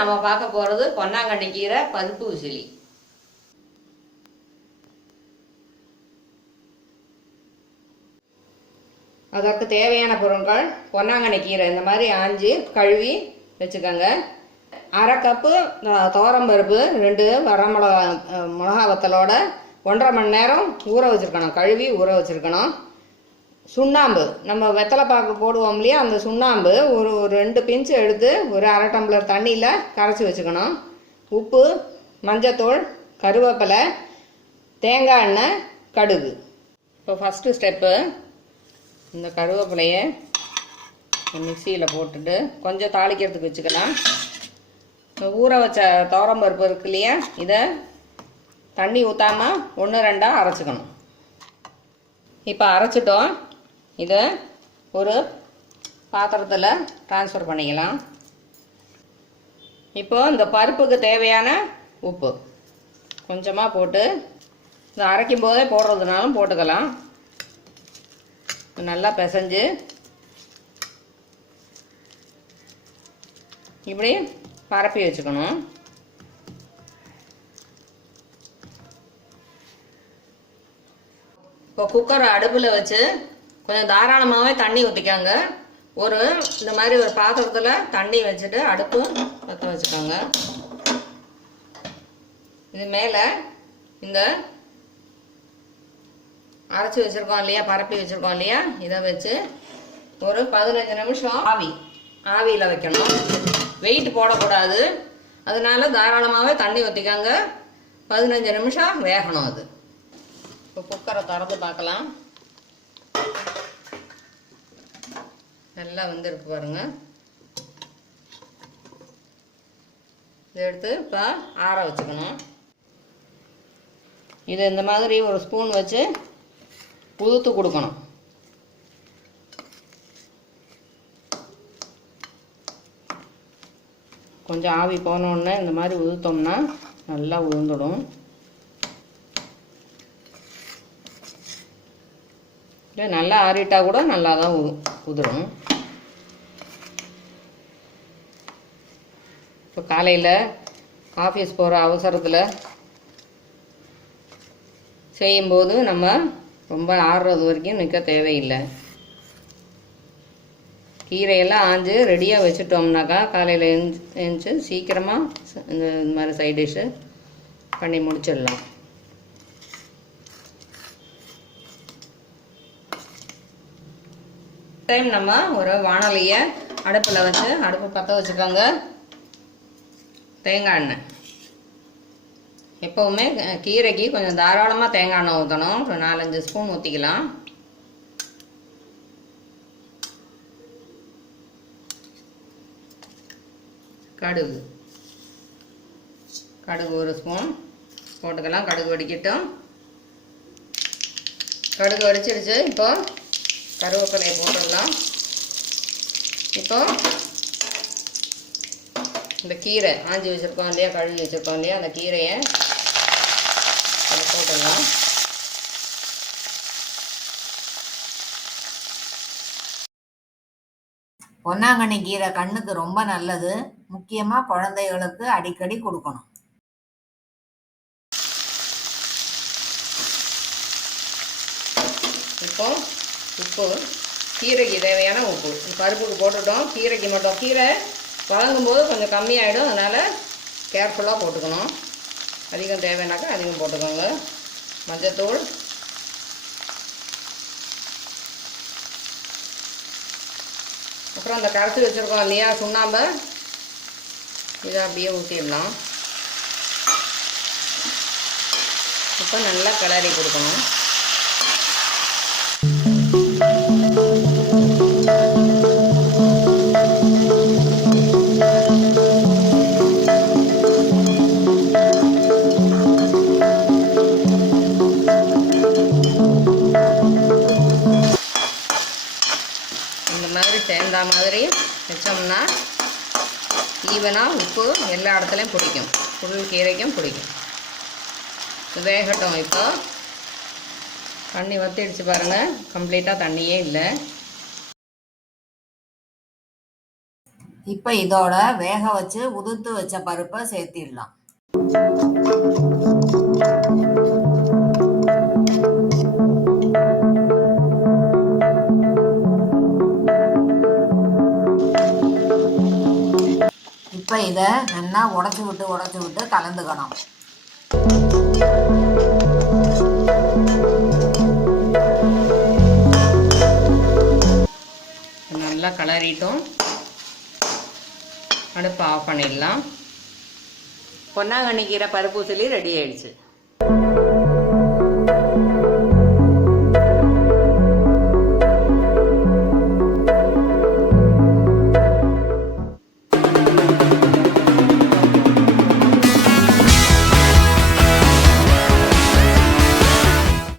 நம்ம பார்க்க போகிறது பொன்னாங்கண்ணி கீரை பருப்பு உசிலி. அதற்கு தேவையான பொருட்கள் பொன்னாங்கண்ணி கீரை இந்த மாதிரி ஆஞ்சி கழுவி வச்சுக்கோங்க. அரை கப்பு துவரம் பருப்பு ரெண்டு வரமிளகா மிளகா வத்தலோட ஒன்றரை மணி நேரம் ஊற வச்சுருக்கணும் கழுவி ஊற வச்சுருக்கணும். சுண்ணாம்பு. நம்ம வெத்தலை பாக்கு போடுவோம் இல்லையா? அந்த சுண்ணாம்பு ஒரு ஒரு ரெண்டு பிஞ்சு எடுத்து ஒரு அரை டம்ளர் தண்ணியில் கரைச்சி வச்சுக்கணும். உப்பு மஞ்சத்தூள் கருவேப்பிலை தேங்காய் எண்ணெய் கடுகு. இப்போ ஃபஸ்ட்டு ஸ்டெப்பு இந்த கருவேப்பிலையை மிக்சியில் போட்டுட்டு கொஞ்சம் தாளிக்கிறதுக்கு வச்சுக்கலாம். இந்த ஊற வச்ச துவரம்பருப்பு இருக்கு இல்லையா? இதை தண்ணி ஊற்றாமல் ஒன்று ரெண்டாக அரைச்சிக்கணும். இப்போ அரைச்சிட்டோம். இதை ஒரு பாத்திரத்தில் ட்ரான்ஸ்ஃபர் பண்ணிக்கலாம். இப்போ இந்த பருப்புக்கு தேவையான உப்பு கொஞ்சமாக போட்டு இந்த அரைக்கும் போதே போடுறதுனாலும் போட்டுக்கலாம். நல்லா பிசைஞ்சு இப்படி பரப்பி வச்சுக்கணும். இப்போ குக்கரை அடுப்பில் வச்சு கொஞ்சம் தாராளமாகவே தண்ணி ஊற்றிக்காங்க ஒரு இந்த மாதிரி ஒரு பாத்திரத்தில் தண்ணி வச்சுட்டு அடுப்பு பற்ற வச்சுக்கோங்க. இது மேலே இந்த அரைச்சி வச்சுருக்கோம் இல்லையா பரப்பி வச்சுருக்கோம் இல்லையா இதை வச்சு ஒரு பதினஞ்சு நிமிஷம் ஆவி ஆவியில் வைக்கணும். வெயிட் போடக்கூடாது. அதனால தாராளமாகவே தண்ணி ஊற்றிக்காங்க பதினஞ்சு நிமிஷம் வேகணும் அது. இப்போ குக்கரை திறந்து பார்க்கலாம். நல்லா வந்திருக்கு பாருங்க. இதை எடுத்து இப்போ ஆற வச்சுக்கணும். இது இந்த மாதிரி ஒரு ஸ்பூன் வச்சு உதுத்து கொடுக்கணும். கொஞ்சம் ஆவி போனோடனே இந்த மாதிரி உதுத்தோம்னா நல்லா உழுந்துடும் இல்லை நல்லா ஆறிட்டால் கூட நல்லா தான் உ உதிரும். இப்போ காலையில் ஆஃபீஸ் போகிற அவசரத்தில் செய்யும்போது நம்ம ரொம்ப ஆறுறது வரைக்கும் நிற்க தேவையில்லை. கீரையெல்லாம் ஆஞ்சு ரெடியாக வச்சுட்டோம்னாக்கா காலையில் எழுந்து எழுந்துச்சு சீக்கிரமாக இந்த இந்த மாதிரி சைட் டிஷ்ஷு பண்ணி முடிச்சிடலாம். டைம் நம்ம ஒரு வானொலியை அடுப்பில் வச்சு அடுப்பு பற்ற வச்சுக்கோங்க. தேங்காய் எண்ணெய். எப்போவுமே கீரைக்கு கொஞ்சம் தாராளமாக தேங்காய் எண்ணெய் ஊற்றணும் ஒரு நாலஞ்சு ஸ்பூன் ஊற்றிக்கலாம் கடுகு. கடுகு ஒரு ஸ்பூன். போட்டுக்கலாம். கடுகு வடிக்கட்டும். கடுகு வடிச்சிருச்சு. இப்போ கருவேப்பிலையை போட்டுடலாம். இப்போ இந்த கீரை ஆஞ்சி வச்சுருக்கோம் இல்லையா கழுவி வச்சுருக்கோம் இல்லையா அந்த கீரையை அதை போட்டுடலாம். பொன்னாங்கண்ணி கீரை கண்ணுக்கு ரொம்ப நல்லது. முக்கியமா குழந்தைகளுக்கு அடிக்கடி கொடுக்கணும். இப்போ உப்பு கீரைக்கு தேவையான உப்பு. பருப்புக்கு போட்டுட்டோம். கீரைக்கு மட்டும். கீரை வழங்கும் போது கொஞ்சம் கம்மியாகிடும் அதனால் கேர்ஃபுல்லாக போட்டுக்கணும். அதிகம் தேவைன்னாக்கா அதிகம் போட்டுக்கோங்க. மஞ்சத்தூள். அப்புறம் அந்த கரைச்சி வச்சுருக்கோம் இல்லையா சுண்ணாம்பை. இதை அப்படியே ஊற்றிடலாம் இப்போ நல்லா கிளறி கொடுக்கணும். இந்த மாதிரி வச்சோம்னா ஈவனாக உப்பு எல்லா இடத்துலையும் பிடிக்கும். புல் கீரைக்கும் பிடிக்கும். வேகட்டும் இப்போ. தண்ணி வத்திடுச்சு பாருங்கள் கம்ப்ளீட்டாக தண்ணியே இல்லை. இப்போ இதோட வேக வச்சு உதுத்து வச்ச பருப்பை சேர்த்திடலாம். இப்போ இதை நல்லா உடச்சி விட்டு உடச்சி விட்டு கலந்துக்கணும். நல்லா கலரிட்டோம் அடுப்பு ஆஃப் பண்ணிடலாம். பொன்னாங்கண்ணி கீரை பருப்பு சொல்லி ரெடி ஆயிடுச்சு.